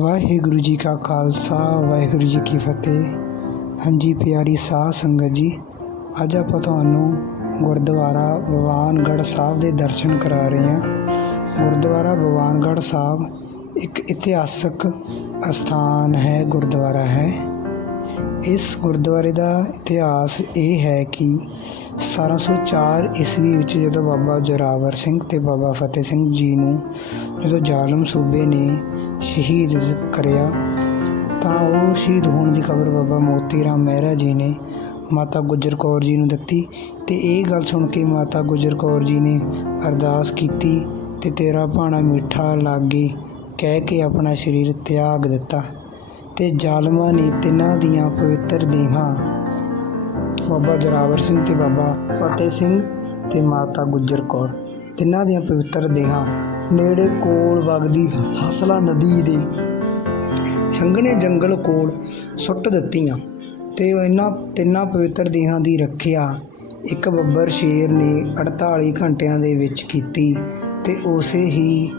ਵਾਹਿਗੁਰੂ ਜੀ ਕਾ ਖਾਲਸਾ, ਵਾਹਿਗੁਰੂ ਜੀ ਕੀ ਫਤਿਹ। ਹਾਂਜੀ ਪਿਆਰੀ ਸਾਧ ਸੰਗਤ ਜੀ, ਅੱਜ ਆਪਾਂ ਤੁਹਾਨੂੰ ਗੁਰਦੁਆਰਾ ਬਵਾਨਗੜ੍ਹ ਸਾਹਿਬ ਦੇ ਦਰਸ਼ਨ ਕਰਾ ਰਹੇ ਹਾਂ। ਗੁਰਦੁਆਰਾ ਬਵਾਨਗੜ੍ਹ ਸਾਹਿਬ ਇੱਕ ਇਤਿਹਾਸਕ ਅਸਥਾਨ ਹੈ, ਗੁਰਦੁਆਰਾ ਹੈ। ਇਸ ਗੁਰਦੁਆਰੇ ਦਾ ਇਤਿਹਾਸ ਇਹ ਹੈ ਕਿ 1704 ਈਸਵੀ ਵਿੱਚ ਜਦੋਂ ਬਾਬਾ ਜੋਰਾਵਰ ਸਿੰਘ ਤੇ ਬਾਬਾ ਫਤਿਹ ਸਿੰਘ ਜੀ ਨੂੰ, ਜਦੋਂ ਜ਼ਾਲਮ ਸੂਬੇ ਨੇ ਸ਼ਹੀਦ ਕਰਿਆ। ਤਾਂ ਉਹ ਸ਼ਹੀਦ ਹੋਣ ਦੀ ਖਬਰ ਬਾਬਾ ਮੋਤੀ ਰਾਮ ਮਹਿਰਾ ਜੀ ਨੇ ਮਾਤਾ ਗੁਜਰ ਕੌਰ ਜੀ ਨੂੰ ਦਿੱਤੀ। ਤੇ ਇਹ ਗੱਲ ਸੁਣ ਕੇ ਮਾਤਾ ਗੁਜਰ ਕੌਰ ਜੀ ਨੇ ਅਰਦਾਸ ਕੀਤੀ ਤੇ ਤੇਰਾ ਭਾਣਾ ਮਿੱਠਾ ਲਾਗੇ ਕਹਿ ਕੇ ਆਪਣਾ ਸਰੀਰ ਤਿਆਗ ਦਿੱਤਾ। ਤੇ ਜ਼ਾਲਮਾਂ ਨੇ ਤਿੰਨਾਂ ਦੀਆਂ ਪਵਿੱਤਰ ਦੇਹਾਂ ਬਾਬਾ ਜੋਰਾਵਰ ਸਿੰਘ ਤੇ ਬਾਬਾ ਫਤਿਹ ਸਿੰਘ ਤੇ ਮਾਤਾ ਗੁਜਰ ਕੌਰ ਤਿੰਨਾਂ ਦੀਆਂ ਪਵਿੱਤਰ ਦੇਹਾਂ ਨੇੜੇ ਕੋਲ ਵਗਦੀ ਹਸਲਾ ਨਦੀ ਦੇ ਸੰਘਣੇ ਜੰਗਲ ਕੋਲ ਸੁੱਟ ਦਿੱਤੀਆਂ ਤੇ ਇਹਨਾਂ ਤਿੰਨਾਂ ਪਵਿੱਤਰ ਦੇਹਾਂ ਦੀ ਰੱਖਿਆ ਇੱਕ ਬੱਬਰ ਸ਼ੇਰ ਨੇ 48 ਘੰਟਿਆਂ ਦੇ ਵਿੱਚ ਕੀਤੀ ਤੇ ਉਸੇ ਹੀ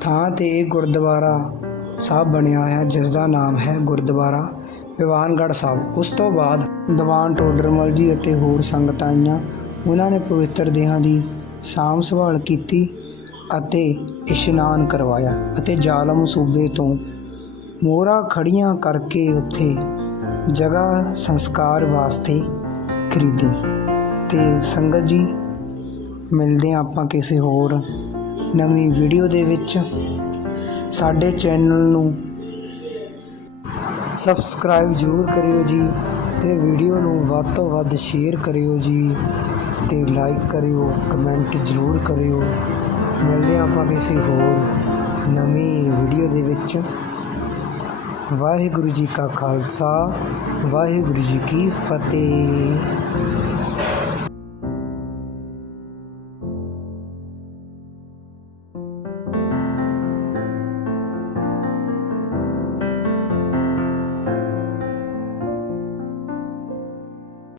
ਥਾਂ ਤੇ ਇਹ ਗੁਰਦੁਆਰਾ ਸਾਹਿਬ ਬਣਿਆ ਹੋਇਆ, ਜਿਸ ਦਾ ਨਾਮ ਹੈ ਗੁਰਦੁਆਰਾ ਵਿਵਾਨਗੜ੍ਹ ਸਾਹਿਬ। ਉਸ ਤੋਂ ਬਾਅਦ ਦੀਵਾਨ ਟੋਡਰਮਲ ਜੀ ਅਤੇ ਹੋਰ ਸੰਗਤਾਂ ਆਈਆਂ। ਉਹਨਾਂ ਨੇ ਪਵਿੱਤਰ ਦੇਹਾਂ ਦੀ ਸਾਂਭ ਸੰਭਾਲ ਕੀਤੀ ਅਤੇ ਇਸ਼ਨਾਨ ਕਰਵਾਇਆ ਅਤੇ ਜ਼ਾਲਮ ਸੂਬੇ ਤੋਂ ਮੋਹਰਾਂ ਖੜੀਆਂ ਕਰਕੇ ਉੱਥੇ ਜਗ੍ਹਾ ਸੰਸਕਾਰ ਵਾਸਤੇ ਖਰੀਦੀ। ਤੇ ਸੰਗਤ ਜੀ, ਮਿਲਦੇ ਹਾਂ ਆਪਾਂ ਕਿਸੇ ਹੋਰ ਨਵੀਂ ਵੀਡੀਓ ਦੇ ਵਿੱਚ। ਸਾਡੇ ਚੈਨਲ ਨੂੰ ਸਬਸਕ੍ਰਾਈਬ ਜ਼ਰੂਰ ਕਰਿਓ ਜੀ ਤੇ ਵੀਡੀਓ ਨੂੰ ਵੱਧ ਤੋਂ ਵੱਧ ਸ਼ੇਅਰ ਕਰਿਓ ਜੀ ਤੇ ਲਾਈਕ ਕਰਿਓ, ਕਮੈਂਟ ਜ਼ਰੂਰ ਕਰਿਓ। ਮਿਲਦੇ ਹਾਂ ਆਪਾਂ ਕਿਸੇ ਹੋਰ ਨਵੀਂ ਵੀਡੀਓ ਦੇ ਵਿੱਚ। ਵਾਹਿਗੁਰੂ ਜੀ ਕਾ ਖਾਲਸਾ, ਵਾਹਿਗੁਰੂ ਜੀ ਕੀ ਫਤਿਹ।